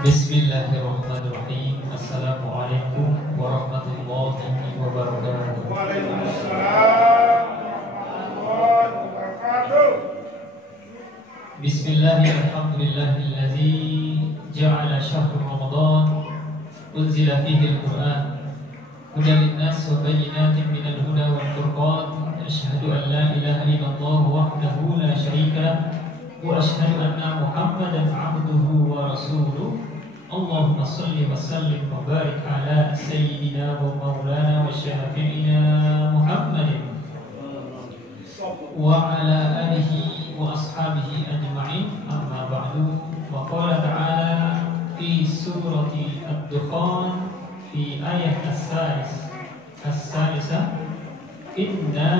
Bismillahirrahmanirrahim. Assalamualaikum warahmatullahi wabarakatuh. Waalaikumsalam warahmatullahi wabarakatuh. Bismillahirrahmanirrahim. Ja'ala syahr Ramadan unzila fihi al-Qur'an hudan lin-nas wa bayyinatin minal huda wal furqan. Asyhadu an la ilaha illallah wahdahu la syarika lah wa asyhadu anna Muhammadan 'abduhu wa rasuluh. Allahumma salli wa sallim wa barik ala sayyidina wa maulana wa syafi'ina Muhammadin wa ala alihi wa ashabihi ajma'in. Amma ba'du. Wa qala ta'ala fi surati Ad-Dukhan fi ayat as-salisah inna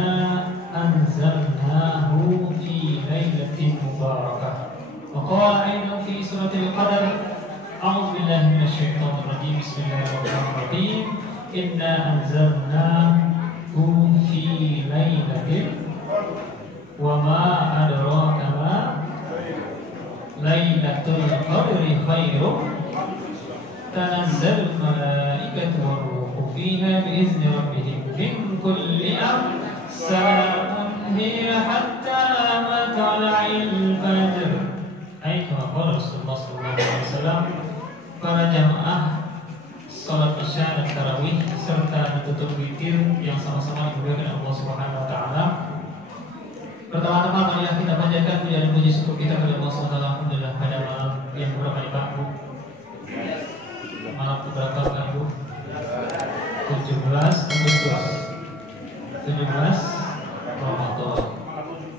anzalnahu fi lailatin mubarakah. Wa qala aidan fi surati Al-Qadar a'udzu billahi minasyaitonir rajim. Bismillahirrahmanirrahim. Inna anzalnahu fi lailatin wa ma adraka ma lailatul qadri khairum tanazzalul malaikatu war-ruhu fiha bi'izni rabbihim min kulli amr salamun hiya hatta matla'il fajr. Ayat Rasulullah sallallahu alaihi wasallam. Para jamaah salat Isya dan tarawih serta ditutup witir yang sama-sama dimuliakan Allah Subhanahu wa taala. Pertama-tama marilah kita panjatkan puja dan puji syukur kita kepada Allah Subhanahu wa taala. Alhamdulillah pada malam yang berapa nih Pak Bu? Malam berapa Pak Bu? 17 Agustus 17 Ramadan.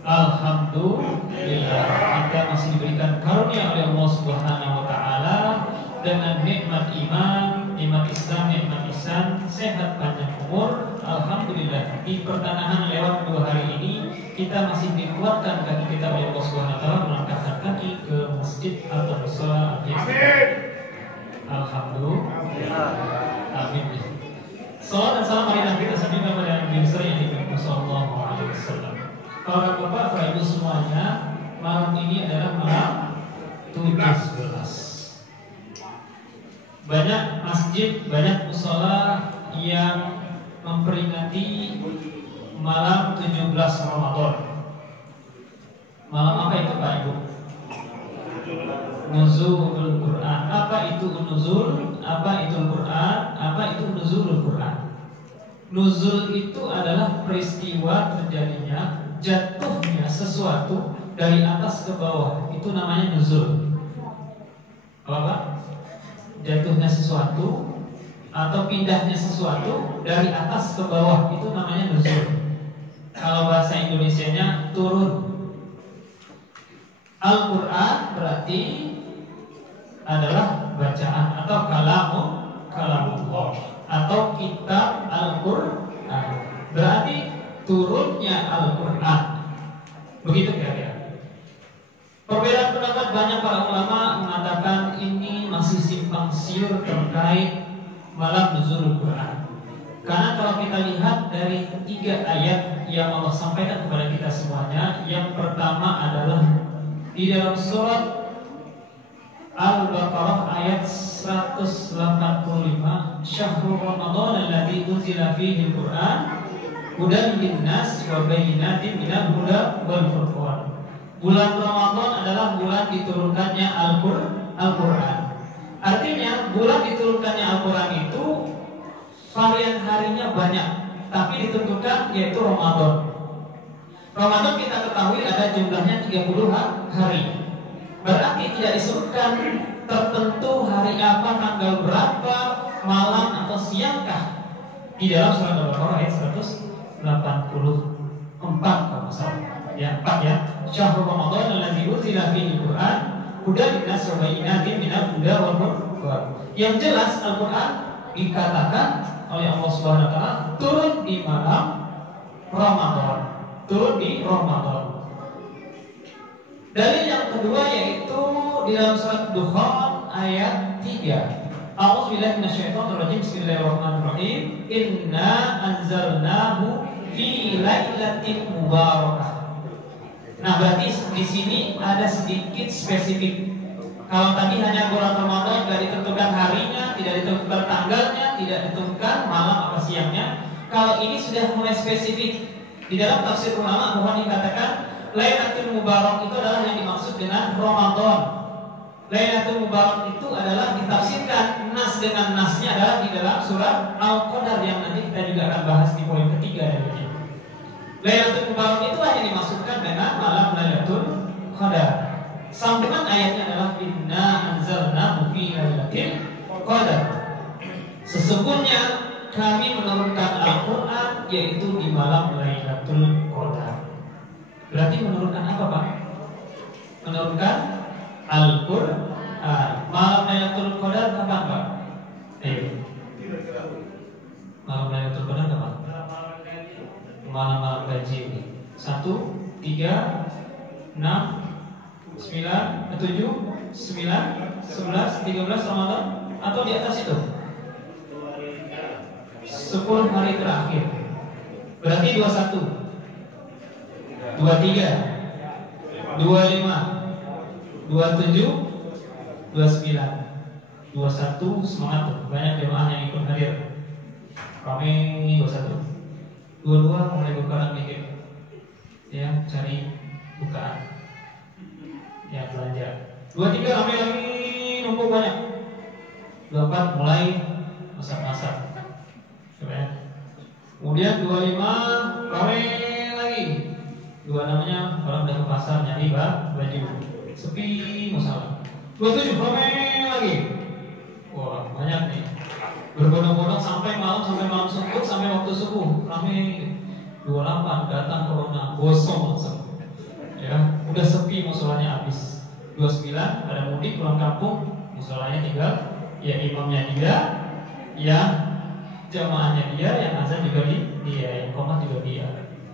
Alhamdulillah kita masih diberikan karunia oleh Allah Subhanahu wa taala dengan nikmat iman, nikmat Islam, nikmat ihsan, sehat panjang umur. Alhamdulillah di pertengahan lewat 2 hari ini kita masih dikuatkan kaki kita oleh Allah Subhanahu wa taala melangkahkan kaki ke masjid atau mushola. Amin. Alhamdulillah. Amin. Salam dan salam marilah kita sampaikan kepada Nabi besar yang dimuliakan sallallahu alaihi wasallam. Para Bapak, Bapak Ibu semuanya, malam ini adalah malam 17. Banyak masjid, banyak mushola yang memperingati malam 17 Ramadan. Malam apa itu Pak Ibu? Nuzulul Quran. Apa itu nuzul? Apa itu Quran? Apa itu nuzulul Quran? Nuzul itu adalah peristiwa terjadinya, jatuhnya sesuatu dari atas ke bawah. Itu namanya nuzul. Apa Pak? Jatuhnya sesuatu atau pindahnya sesuatu dari atas ke bawah, itu namanya nuzul. Kalau bahasa Indonesianya turun. Al-Quran berarti adalah bacaan atau kalamullah atau kitab Al-Quran. Berarti turunnya Al-Quran. Begitu kira-kira. Perbedaan pendapat banyak para ulama mengatakan ini masih simpang siur terkait malam nuzulul Quran. Karena kalau kita lihat dari 3 ayat yang Allah sampaikan kepada kita semuanya, yang pertama adalah di dalam surat Al-Baqarah ayat 185, Syahrul Ramadan alladzi unzila fihi al-Qur'an hudan lin-nas wa bayyinatin minal huda wal furqan. Bulan Ramadan adalah bulan diturunkannya Al-Quran. Artinya bulan diturunkannya Al-Quran itu varian harinya banyak, tapi ditentukan yaitu Ramadan. Ramadan kita ketahui ada jumlahnya 30 hari. Berarti tidak disebutkan tertentu hari apa, tanggal berapa, malam atau siangkah di dalam surat Al-Baqarah ayat 184 kalau salah. Ya, 4 ya. Syahrul Ramadan alladzi unzila fihi al-Qur'an hudan lin-nas wa bayyinatin minal huda wal furqan. Yang jelas Al-Qur'an dikatakan oleh Allah Subhanahu wa taala turun di malam Ramadan. Turun di Ramadan. Dalil yang kedua yaitu di dalam surat Dukhan ayat 3. A'udzubillahi minasyaitonir rajim. Bismillahirrahmanirrahim. Inna anzalnahu fi lailatin mubarakah. Nah, berarti di sini ada sedikit spesifik. Kalau tadi hanya bulan Ramadan, tidak ditentukan harinya, tidak ditentukan tanggalnya, tidak ditentukan malam apa siangnya. Kalau ini sudah mulai spesifik. Di dalam tafsir ulama bahwa dikatakan Lailatul Mubarak itu adalah yang dimaksud dengan Ramadan. Lailatul Mubarak itu adalah ditafsirkan nas dengan nasnya adalah di dalam surat Al-Qadar yang nanti kita juga akan bahas di poin ketiga dari ini. Lailatul Mubarak itulah yang dimaksudkan dengan malam Lailatul Qadar. Sambungan ayatnya adalah inna anzalnahu fi lailatul qadar. Sesungguhnya kami menurunkan Al-Qur'an yaitu di malam Lailatul Qadar. Berarti menurunkan apa, Pak? Menurunkan Al-Qur'an. Malam Lailatul Qadar kapan, Pak? Malam Lailatul Qadar kapan? Malam-malam gaji ini. 1, 3, 6, 9, 7, 9, 11, 13 Ramadan atau di atas itu? 10 hari terakhir. Berarti 21, 23, 25, 27, 29, 21. Semangat tuh. Banyak jemaah yang ikut hadir. Kami 21, 22 mulai bukaan dikit. Ya, cari bukaan. Ya, belanja. 23 ramai lagi, numpuk banyak. 24 mulai masak-masak. Kemudian 25 ramai lagi. 26-nya orang udah ke pasar nyari baju. Sepi masalah. 27 ramai lagi. Wah, banyak nih. Berbondong-bondong sampai malam subuh, sampai waktu subuh ramai. 28 datang corona, gosong langsung. Ya, udah sepi musolanya habis. 29 ada mudik pulang kampung, musolanya tinggal, ya imamnya dia, ya jamaahnya dia, yang azan juga dia, yang qomat juga dia.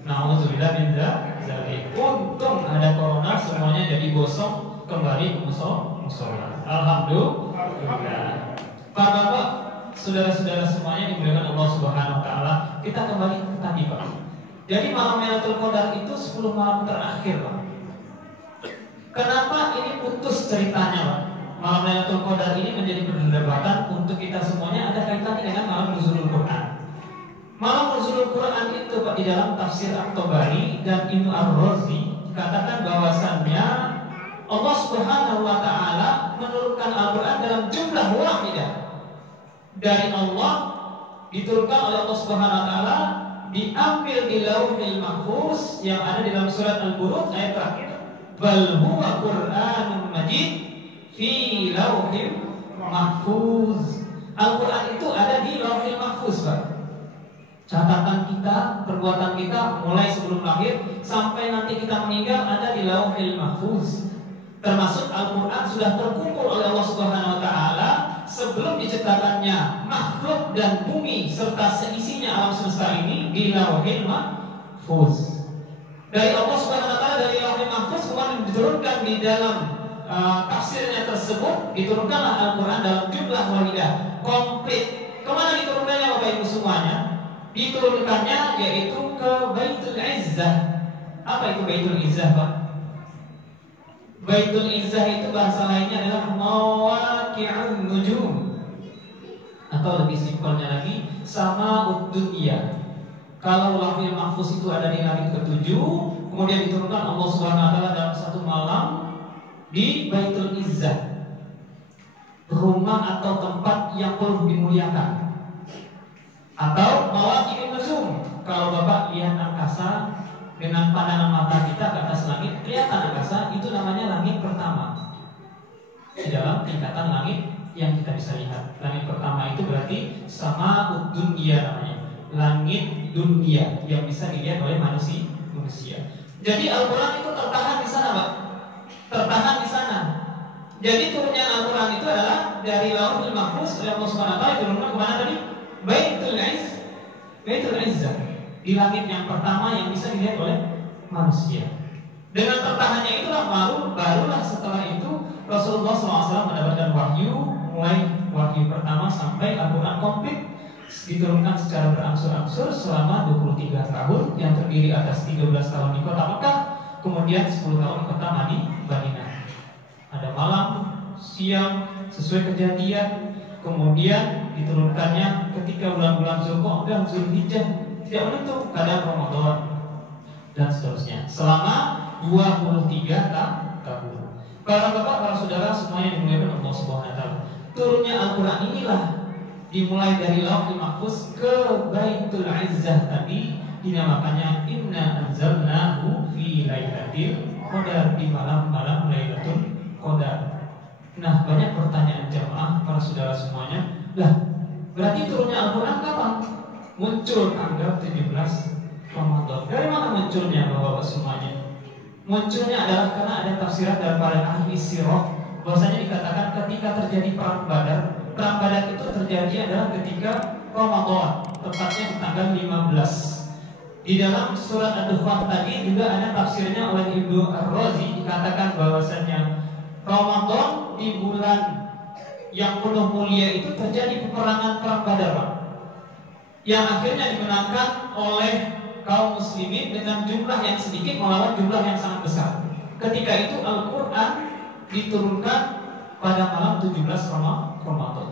Nauzubillah min dzalik. Untung ada corona, semuanya jadi gosong, kembali ke musola. Alhamdulillah. Pak Bapak, saudara-saudara semuanya dimuliakan Allah Subhanahu wa taala, kita kembali ke tadi, Pak. Jadi malam Lailatul Qadar itu 10 malam terakhir, Pak. Kenapa ini putus ceritanya, Pak? Malam Lailatul Qadar ini menjadi perdebatan untuk kita semuanya, ada kaitannya dengan malam nuzulul Quran. Malam nuzulul Quran itu, Pak, di dalam tafsir At-Tabari dan Ibnu Ar-Razi katakan bahwasannya Allah Subhanahu wa taala menurunkan Al-Quran dalam jumlah wahidah. Dari Allah diturunkan oleh Allah Subhanahu wa taala, diambil di Lauhil Mahfuz yang ada di dalam surat Al-Buruj ayat terakhir, bal huwa Qur'anun Majid fi Lauhil Mahfuz. Al-Quran itu ada di Lauhil Mahfuz, Pak. Catatan kita, perbuatan kita mulai sebelum lahir sampai nanti kita meninggal ada di Lauhil Mahfuz. Termasuk Al-Quran sudah terkumpul oleh Allah Subhanahu wa taala sebelum diciptakannya makhluk dan bumi serta seisinya alam semesta ini di Lauhil Mahfuz. Dari Allah Subhanahu wa taala, dari Lauhil Mahfuz kemudian diturunkan di dalam tafsirnya tersebut, diturunkanlah Al-Quran dalam jumlah wahidah komplit. Kemana diturunkannya Bapak Ibu semuanya? Diturunkannya yaitu ke Baitul Izzah. Apa itu Baitul Izzah, Pak? Baitul Izzah itu bahasa lainnya adalah Mawaqi'un Nujum, atau lebih simpelnya lagi Sama'ud Dunya. Kalau Lauhil Mahfuz itu ada di langit ke-7, kemudian diturunkan Allah Subhanahu wa taala dalam satu malam di Baitul Izzah, rumah atau tempat yang perlu dimuliakan. Atau Mawaqi'un Nujum, kalau Bapak lihat angkasa dengan pandangan mata kita ke atas langit, kelihatan angkasa, itu namanya langit pertama. Di dalam tingkatan langit yang kita bisa lihat, langit pertama itu berarti Sama'ud Dunya namanya, langit dunia yang bisa dilihat oleh manusia. Jadi Al-Quran itu tertahan di sana, Pak. Tertahan di sana. Jadi turunnya Al-Quran itu adalah dari Lauhul Mahfuz oleh Allah Subhanahu wa taala, turunkan kemana tadi? Baitul Izzah, di langit yang pertama yang bisa dilihat oleh manusia. Dengan tertahannya itulah barulah setelah itu Rasulullah SAW mendapatkan wahyu, mulai wahyu pertama sampai Al-Quran komplit diturunkan secara berangsur-angsur selama 23 tahun yang terdiri atas 13 tahun di kota Mekah, kemudian 10 tahun di kota Madinah. Ada malam siang sesuai kejadian. Kemudian diturunkannya ketika bulan-bulan Zulqa'dah, Zulhijjah, tidak menentu, kadang Ramadan dan seterusnya. Selama 23 tahun. Para bapak, para saudara semuanya dimuliakan Allah Subhanahu wa taala. Turunnya Al-Qur'an inilah dimulai dari Lauhul Mahfuz ke Baitul Izzah tadi dinamakannya Inna anzalnahu fi lailatul qadar, di malam-malam Lailatul Qadar. Nah, banyak pertanyaan jamaah para saudara semuanya. Lah, berarti turunnya Al-Qur'an kapan? Muncul tanggal 17 Ramadan. Dari mana munculnya Bapak-bapak semuanya? Munculnya adalah karena ada tafsiran dari para ahli sirah bahwasanya dikatakan ketika terjadi perang Badar. Perang Badar itu terjadi adalah ketika Ramadan, tepatnya di tanggal 15. Di dalam surat Ad-Dukhan tadi juga ada tafsirnya oleh Ibnu Ar-Razi, dikatakan bahwasanya Ramadan di bulan yang penuh mulia itu terjadi peperangan perang Badar, Pak, yang akhirnya dimenangkan oleh kaum muslimin dengan jumlah yang sedikit melawan jumlah yang sangat besar. Ketika itu Al-Quran diturunkan pada malam 17 Ramadan.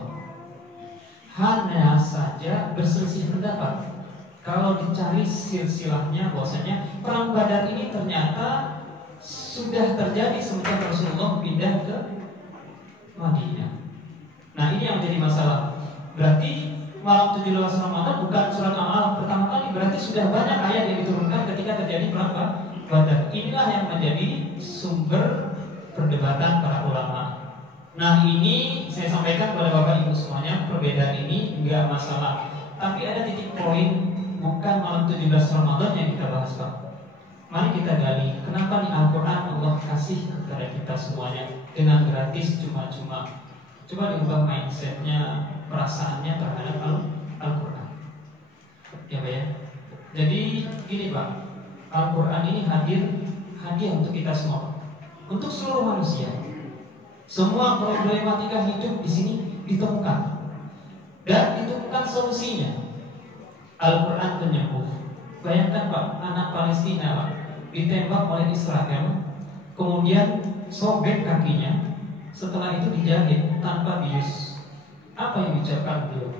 Hanya saja berselisih pendapat. Kalau dicari silsilahnya bahwasanya perang Badar ini ternyata sudah terjadi semenjak Rasulullah pindah ke Madinah. Nah, ini yang menjadi masalah. Berarti malam 17 Ramadan bukan surat Al-Alaq pertama kali, berarti sudah banyak ayat yang diturunkan ketika terjadi perang Badar. Inilah yang menjadi sumber perdebatan para ulama. Nah, ini saya sampaikan kepada Bapak Ibu semuanya, perbedaan ini enggak masalah. Tapi ada titik poin, bukan malam 17 Ramadan yang kita bahas, Pak. Mari kita gali, kenapa di Al-Quran Allah kasih kepada kita semuanya dengan gratis, cuma-cuma. Coba diubah mindsetnya, perasaannya terhadap Al-Quran. Ya Pak ya. Jadi gini Pak, Al-Quran ini hadiah untuk kita semua, untuk seluruh manusia. Semua problematika hidup di sini ditemukan dan ditemukan solusinya. Al-Quran penyembuh. Bayangkan Pak, anak Palestina Pak ditembak oleh Israel, kemudian sobek kakinya, setelah itu dijahit tanpa bius. Apa yang diucapkan beliau?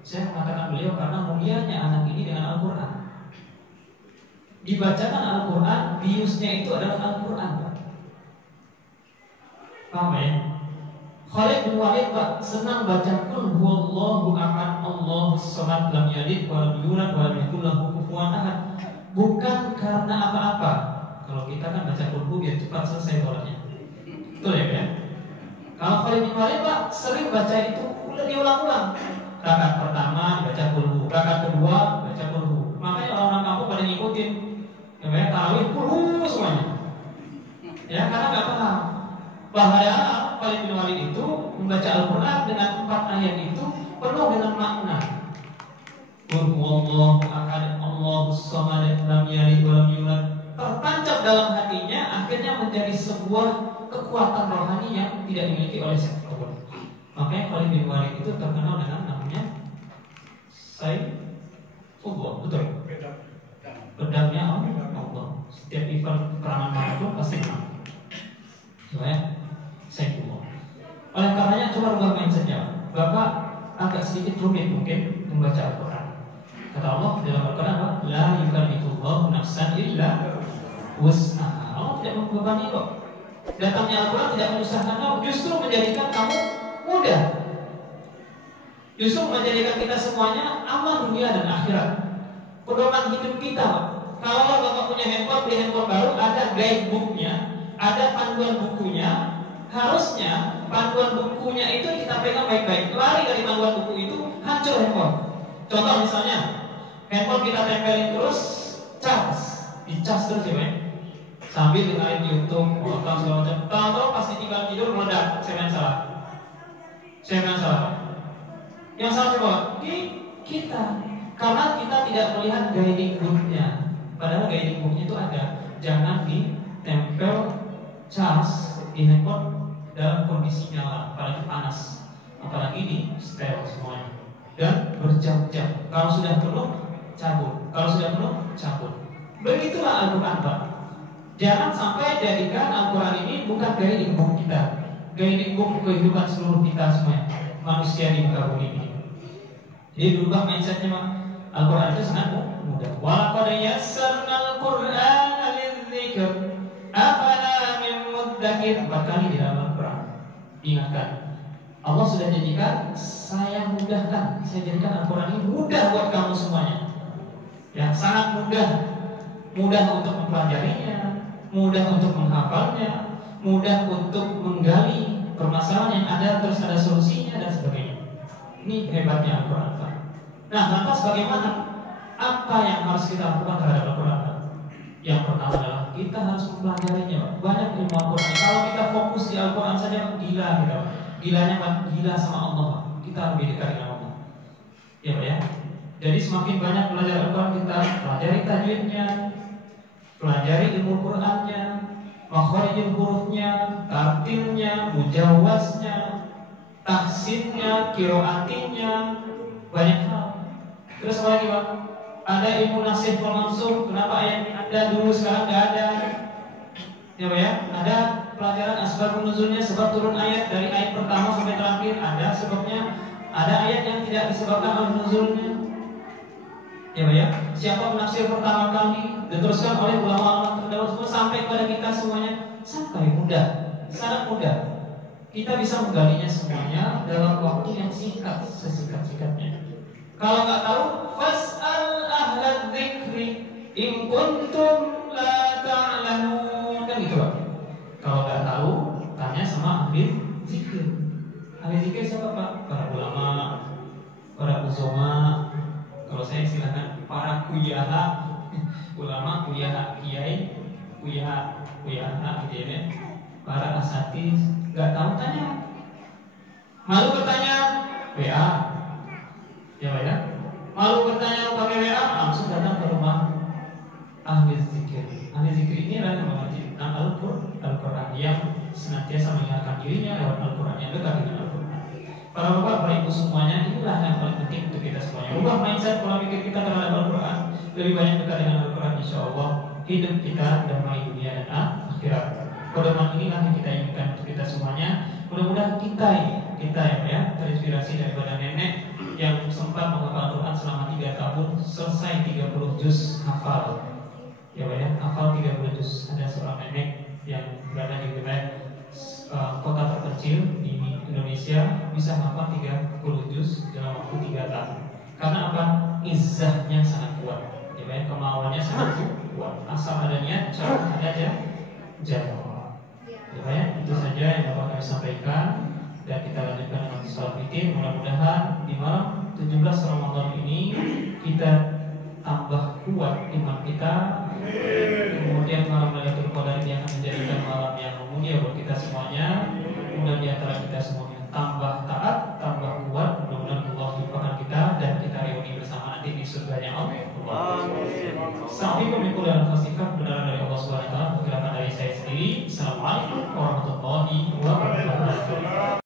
Saya mengatakan beliau karena mulianya anak ini dengan Al-Quran. Dibacakan Al-Quran, biusnya itu adalah Al-Quran Pak. Paham ya? Khalid bin Walid Pak senang baca Qul huwallahu ahad, Allahus samad, lam yalid wa lam yulad wa lam yakul lahu kufuwan ahad. Bukan karena apa-apa. Kalau kita kan baca Qul biar cepat selesai sholatnya. Betul ya Pak? Kalau Khalid bin Walid Pak sering baca itu udah diulang-ulang. Rakaat pertama baca Qul, rakaat kedua baca Qul. Makanya orang kampung pada ngikutin. Ya Pak, tarawih Qul semuanya. Ya karena nggak paham. Bahaya Khalid bin Walid itu membaca Al-Quran dengan 4 ayat itu penuh dengan makna. Qul huwallahu ahad, Allahus samad, lam yalid wa lam yulad. Tertancap dalam hatinya, akhirnya menjadi sebuah kekuatan rohani yang tidak dimiliki oleh siapapun. Makanya Khalid bin Walid itu terkenal dengan namanya Saifullah, betul? Pedangnya Allah. Setiap event perangan manapun pasti menang. Coba ya. Saifullah. Oleh karenanya coba rubah mindsetnya. Bapak agak sedikit rumit mungkin membaca Al-Quran. Kata Allah dalam Al-Quran, la yukallifullahu nafsan illa wus'aha. Allah tidak membebani kok. Datangnya Al-Quran tidak menyusahkan kamu, justru menjadikan kamu mudah. Justru menjadikan kita semuanya aman dunia dan akhirat. Pedoman hidup kita. Kalau Bapak punya handphone, beli handphone baru, ada guidebooknya, ada panduan bukunya. Harusnya panduan bukunya itu kita pegang baik-baik. Lari dari panduan buku itu, hancur handphone. Contoh misalnya, handphone kita tempelin terus, dicas terus ya Pak. Sambil dengerin YouTube, nonton segala macam. Tahu pas ditinggal tidur meledak, saya main salah. Yang salah coba di kita, karena kita tidak melihat guiding booknya. Padahal guiding booknya itu ada. Jangan ditempel cas di handphone dalam kondisi nyala, apalagi panas, apalagi di setel semuanya, dan berjam-jam. Kalau sudah penuh, cabut. Begitulah Al-Quran Pak. Jangan sampai jadikan Al-Quran ini bukan guiding book kita, guiding book kehidupan seluruh kita semua manusia di muka bumi ini. Jadi berubah mindsetnya, Al-Quran itu sangat mudah. Wa qad yassarnal Qur'ana lidzikr afala min muddakir. 4 kali di dalam Al-Quran. Ingatkan, Allah sudah jadikan, saya mudahkan, saya jadikan Al-Quran ini mudah buat kamu semuanya. Ya, sangat mudah. Mudah untuk mempelajarinya, mudah untuk menghafalnya, mudah untuk menggali permasalahan yang ada terus ada solusinya dan sebagainya. Ini hebatnya Al-Quran. Nah, lantas bagaimana? Apa yang harus kita lakukan terhadap Al-Quran? Yang pertama adalah kita harus mempelajarinya. Banyak ilmu Al-Quran. Kalau kita fokus di Al-Quran saja, gila gitu. Gilanya gila sama Allah. Kita lebih dekat dengan Allah. Ya Pak ya. Jadi semakin banyak belajar Al-Quran, kita pelajari tajwidnya, pelajari ilmu Qurannya, makharijul hurufnya, tartilnya, mujawaznya, tahsinnya, qiraatinya, banyak hal. Terus apa lagi Pak? Ada ilmu nasikh wal mansukh. Kenapa ayat ini ada dulu sekarang nggak ada? Ya Pak ya. Ada pelajaran asbabun nuzulnya, sebab turun ayat dari ayat pertama sampai terakhir, ada sebabnya. Ada ayat yang tidak disebabkan oleh nuzulnya. Ya Pak ya. Siapa penafsir pertama kali diteruskan oleh ulama-ulama terdahulu sampai kepada kita semuanya, sampai mudah, sangat mudah. Kita bisa menggalinya semuanya dalam waktu yang singkat, sesingkat-singkatnya. Kalau nggak tahu, fas'al ahla dzikri in kuntum la ta'lamun, kan gitu Pak. Kalau nggak tahu, tanya sama ahli zikir. Ahli zikir siapa Pak? Para ulama, para uzoma. Kalau saya silakan para kuyaha, ulama, kuyaha, kiai, kuyaha, gitu ya. Para asatidz, nggak tahu tanya. Malu bertanya, WA. Ya Pak ya. Malu bertanya pakai WA, langsung datang ke rumah ahli zikir. Ahli zikir ini adalah mengaji Al-Quran yang senantiasa mengingatkan dirinya lewat Al-Quran, yang dekat dengan Al-Quran. Para bapak, para ibu semuanya, inilah yang paling penting untuk kita semuanya. Ubah mindset pola pikir kita terhadap Al-Quran, lebih banyak dekat dengan Al-Quran, insya Allah hidup kita damai dunia dan akhirat. Pedoman inilah yang kita inginkan untuk kita semuanya. Mudah-mudahan kita ya terinspirasi daripada nenek yang sempat menghafal Al-Quran selama 3 tahun, selesai 30 juz hafal. Ya Pak ya, hafal 30 juz. Ada seorang nenek yang berada di wilayah kota terkecil di Indonesia, bisa hafal 30 juz dalam waktu 3 tahun. Karena apa? Izzahnya sangat kuat. Ya Pak ya, kemauannya sangat kuat. Asal ada niat, cara ada jalan. Ya Pak ya, itu saja yang dapat kami sampaikan. Dan kita lanjutkan dengan salat witir. Mudah-mudahan di malam 17 Ramadan ini kita tambah kuat iman kita. Kemudian malam Lailatul Qadar ini akan menjadikan malam yang mulia buat kita semuanya. Kemudian di antara kita semuanya tambah taat, tambah kuat. Mudah-mudahan Allah lupakan kita dan kita reuni bersama nanti di surganya Allah. Sampai pemikul dan fasifah benar dari Allah SWT. Perkirakan dari saya sendiri. Assalamualaikum warahmatullahi wabarakatuh.